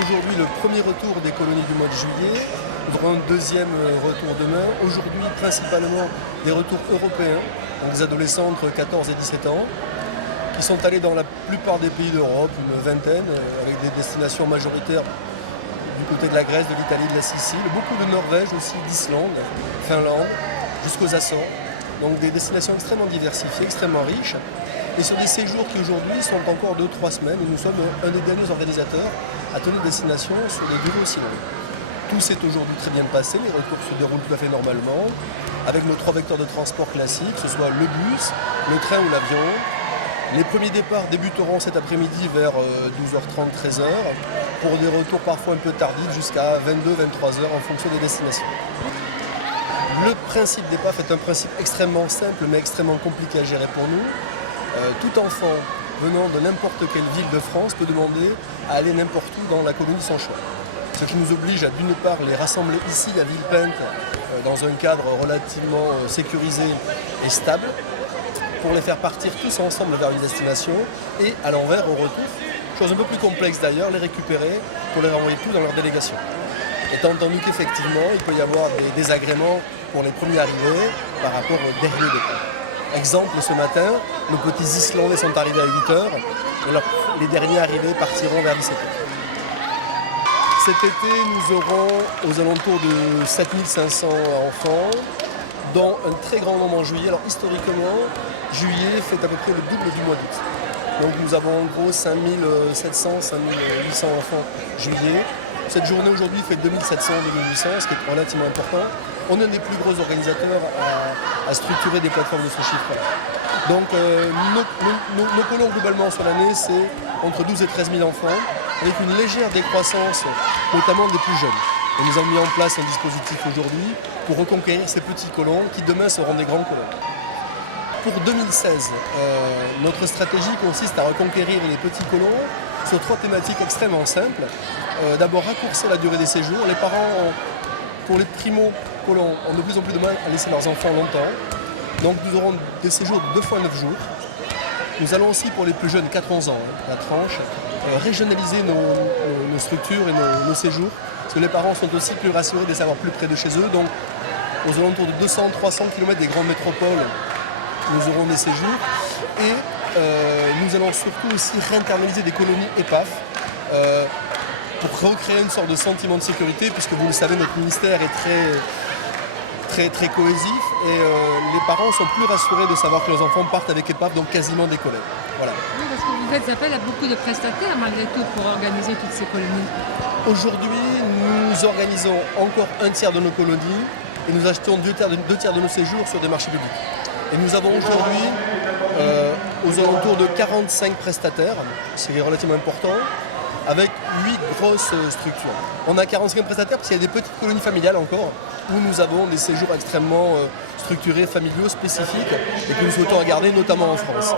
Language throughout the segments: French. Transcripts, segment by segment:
aujourd'hui le premier retour des colonies du mois de juillet. Nous aurons un deuxième retour demain. Aujourd'hui, principalement des retours européens, donc des adolescents entre 14 et 17 ans, qui sont allés dans la plupart des pays d'Europe, une vingtaine, avec des destinations majoritaires du côté de la Grèce, de l'Italie, de la Sicile, beaucoup de Norvège aussi, d'Islande, Finlande, jusqu'aux Açores. Donc des destinations extrêmement diversifiées, extrêmement riches. Et sur des séjours qui aujourd'hui sont encore 2-3 semaines, et nous sommes un des derniers organisateurs à tenir destination sur des durées aussi longues. Tout s'est aujourd'hui très bien passé, les retours se déroulent tout à fait normalement, avec nos 3 vecteurs de transport classiques, que ce soit le bus, le train ou l'avion. Les premiers départs débuteront cet après-midi vers 12h30, 13h, pour des retours parfois un peu tardifs jusqu'à 22-23h en fonction des destinations. Le principe des PAF est un principe extrêmement simple mais extrêmement compliqué à gérer pour nous. Tout enfant venant de n'importe quelle ville de France peut demander à aller n'importe où dans la colonie sans choix. Ce qui nous oblige à d'une part les rassembler ici à Villepinte dans un cadre relativement sécurisé et stable pour les faire partir tous ensemble vers une destination et à l'envers au retour, chose un peu plus complexe d'ailleurs, les récupérer pour les renvoyer tous dans leur délégation. Étant entendu qu'effectivement il peut y avoir des désagréments pour les premiers arrivés par rapport aux derniers départs. Exemple, ce matin, nos petits Islandais sont arrivés à 8h et les derniers arrivés partiront vers 17h. Cet été, nous aurons aux alentours de 7500 enfants, dont un très grand nombre en juillet. Alors historiquement, juillet fait à peu près le double du mois d'août. Donc nous avons en gros 5700, 5800 enfants juillet. Cette journée aujourd'hui fait 2700, 2800, ce qui est relativement important. On est un des plus gros organisateurs à structurer des plateformes de ce chiffre-là. Donc nos colons globalement sur l'année, c'est entre 12 et 13 000 enfants, avec une légère décroissance, notamment des plus jeunes. Et nous avons mis en place un dispositif aujourd'hui pour reconquérir ces petits colons qui demain seront des grands colons. Pour 2016, notre stratégie consiste à reconquérir les petits colons sur 3 thématiques extrêmement simples. D'abord, raccourcir la durée des séjours. Les parents, pour les primo-colons, ont de plus en plus de mal à laisser leurs enfants longtemps. Donc nous aurons des séjours de 2 fois 9 jours. Nous allons aussi, pour les plus jeunes, 4-11 ans, la tranche, régionaliser nos structures et nos séjours. Parce que les parents sont aussi plus rassurés de les savoir plus près de chez eux. Donc aux alentours de 200-300 km des grandes métropoles, nous aurons des séjours. Et nous allons surtout aussi réinternaliser des colonies EPAF pour recréer une sorte de sentiment de sécurité, puisque vous le savez, notre ministère est très cohésif et les parents sont plus rassurés de savoir que leurs enfants partent avec EPAF, donc quasiment des collègues. Voilà. Oui, parce que vous faites appel à beaucoup de prestataires malgré tout pour organiser toutes ces colonies. Aujourd'hui, nous organisons encore un tiers de nos colonies et nous achetons 2 tiers de nos séjours sur des marchés publics. Et nous avons aujourd'hui aux alentours de 45 prestataires, c'est relativement important, avec 8 grosses structures. On a 45 prestataires parce qu'il y a des petites colonies familiales encore, où nous avons des séjours extrêmement structurés, familiaux, spécifiques, et que nous souhaitons garder, notamment en France.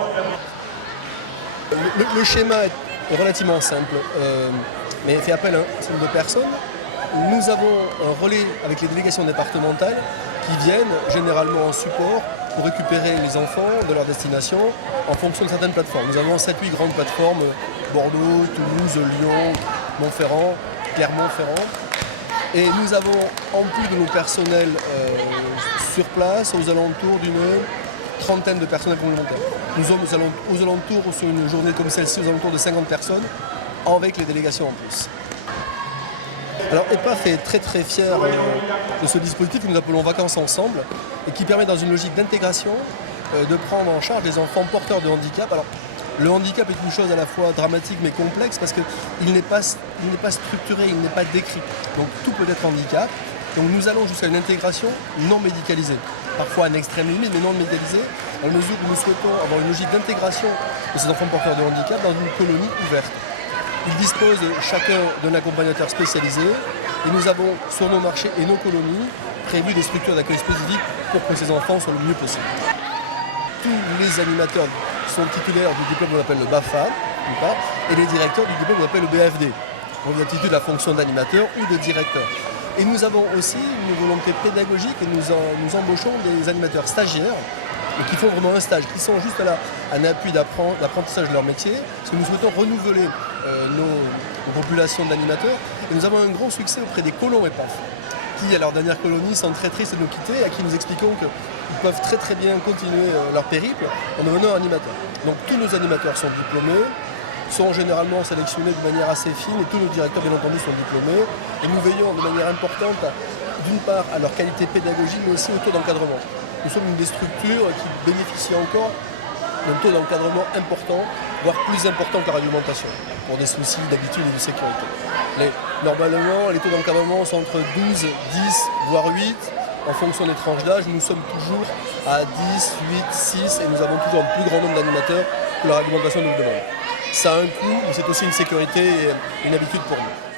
Le schéma est relativement simple, mais fait appel à un certain nombre de personnes. Nous avons un relais avec les délégations départementales qui viennent généralement en support pour récupérer les enfants de leur destination en fonction de certaines plateformes. Nous avons 7-8 grandes plateformes, Bordeaux, Toulouse, Lyon, Montferrand, Clermont-Ferrand. Et nous avons, en plus de nos personnels sur place, aux alentours d'une trentaine de personnels complémentaires. Nous sommes aux alentours, sur une journée comme celle-ci, aux alentours de 50 personnes, avec les délégations en plus. Alors EPAF est très fier de ce dispositif que nous appelons Vacances Ensemble et qui permet dans une logique d'intégration de prendre en charge des enfants porteurs de handicap. Alors le handicap est une chose à la fois dramatique mais complexe parce qu'il n'est pas structuré, il n'est pas décrit. Donc tout peut être handicap. Donc nous allons jusqu'à une intégration non médicalisée, parfois en extrême limite mais non médicalisée, dans la mesure où nous souhaitons avoir une logique d'intégration de ces enfants porteurs de handicap dans une colonie ouverte. Ils disposent chacun d'un accompagnateur spécialisé et nous avons sur nos marchés et nos colonies prévu des structures d'accueil spécifiques pour que ces enfants soient le mieux possible. Tous les animateurs sont titulaires du diplôme qu'on appelle le BAFA et les directeurs du diplôme qu'on appelle le BAFD, donc l'aptitude de la fonction d'animateur ou de directeur. Et nous avons aussi une volonté pédagogique et nous embauchons des animateurs stagiaires mais qui font vraiment un stage, qui sont juste là un appui d'apprentissage de leur métier, parce que nous souhaitons renouveler nos populations d'animateurs, et nous avons un grand succès auprès des colons EPAF, qui à leur dernière colonie sont très tristes de nous quitter, et à qui nous expliquons qu'ils peuvent très très bien continuer leur périple en devenant animateurs. Donc tous nos animateurs sont diplômés, sont généralement sélectionnés de manière assez fine, et tous nos directeurs bien entendu sont diplômés, et nous veillons de manière importante d'une part à leur qualité pédagogique, mais aussi au taux d'encadrement. Nous sommes une des structures qui bénéficient encore d'un taux d'encadrement important, voire plus important que la réglementation, pour des soucis d'habitude et de sécurité. Normalement, les taux d'encadrement sont entre 12, 10, voire 8, en fonction des tranches d'âge. Nous sommes toujours à 10, 8, 6, et nous avons toujours un plus grand nombre d'animateurs que la réglementation nous le demande. Ça a un coût, mais c'est aussi une sécurité et une habitude pour nous.